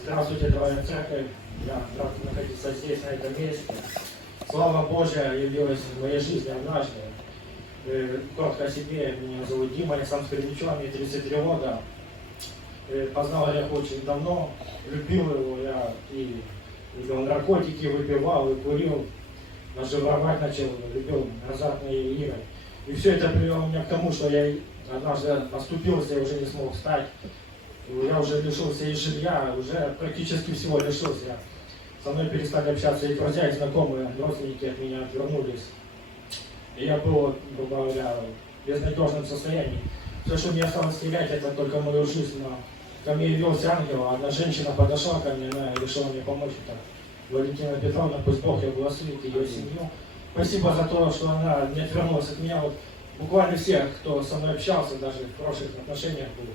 Здравствуйте, дорогая церковь. Я рад находиться здесь, на этом месте. Слава Божья явилась в моей жизни однажды. Коротко о себе. Меня зовут Дима Александр Киричев, мне 33 года. Познал я его очень давно. Любил его я и любил наркотики, выпивал и курил. Даже воровать начал, любил азартные игры. И все это привело меня к тому, что я однажды оступился и уже не смог встать. Я уже лишился и жилья, уже практически всего лишился. Со мной перестали общаться и друзья, и знакомые, родственники от меня отвернулись. И я был, грубо говоря, в безнадежном состоянии. Все, что мне осталось терять, это только мою жизнь. Но ко мне явился ангел, одна женщина подошла ко мне, она решила мне помочь. Это Валентина Петровна, пусть Бог ее благословит, ее семью. Спасибо за то, что она не отвернулась от меня. Вот буквально все, кто со мной общался, даже в хороших отношениях был,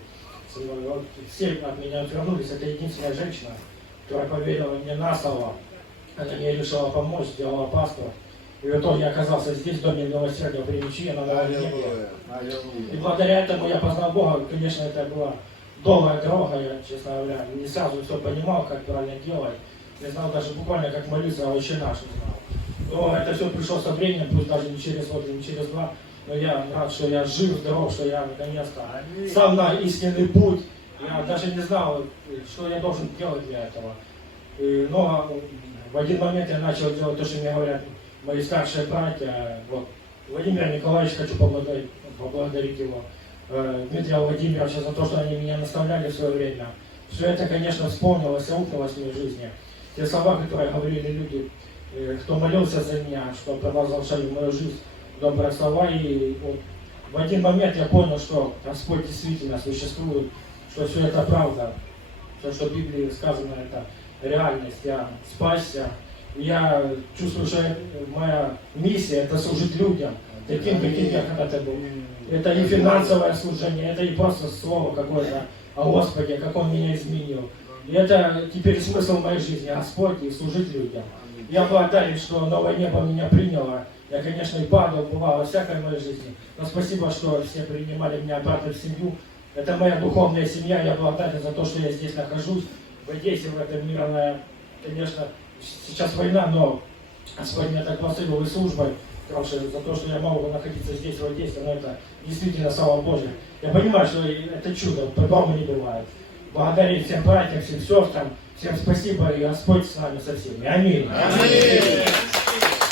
мной, вот, все от меня отвернулись. Это единственная женщина, которая поверила мне на слово. Она мне решила помочь, сделала паспорт. И в итоге я оказался здесь, в доме милосердия при Мечи, на Новой Земле. И благодаря этому я познал Бога. Конечно, это была долгая дорога, я, честно говоря, не сразу все понимал, как правильно делать. Не знал даже буквально, как молиться, а вообще наш не знал. Но это все пришло со временем, пусть даже не через год, не через два. Но я рад, что я жив, здоров, что я наконец-то сам на истинный путь. Я даже не знал, что я должен делать для этого. И, но в один момент я начал делать то, что мне говорят мои старшие братья. Вот. Владимир Николаевич, хочу поблагодарить, поблагодарить его. Э, Дмитрия Владимировича за то, что они меня наставляли в свое время. Все это, конечно, вспомнилось, аукнулось в моей жизни. Те слова, которые говорили люди, э, кто молился за меня, что продолжали мою жизнь, добрые слова. И вот в один момент я понял, что Господь действительно существует, что все это правда. Все, что в Библии сказано, это реальность. Я спасся. Я чувствую, что моя миссия это служить людям, таким, каким я когда-то был. Это и финансовое служение, это и просто слово какое-то о Господе, как Он меня изменил. Это теперь смысл моей жизни, Господь и служить людям. Я благодарен, что новое небо меня приняло. Я, конечно, и падал, бывало всякой в моей жизни. Но спасибо, что все принимали меня обратно в семью. Это моя духовная семья. Я благодарен за то, что я здесь нахожусь, в Одессе, в этом мирное, конечно, сейчас война, но Господь меня так благословил и службой, хорошей, за то, что я могу находиться здесь, в Одессе, но это действительно слава Божья. Я понимаю, что это чудо, по-другому не бывает. Благодарю всем братьям, всем сестрам, всем спасибо, и Господь с нами со всеми. Аминь. Аминь.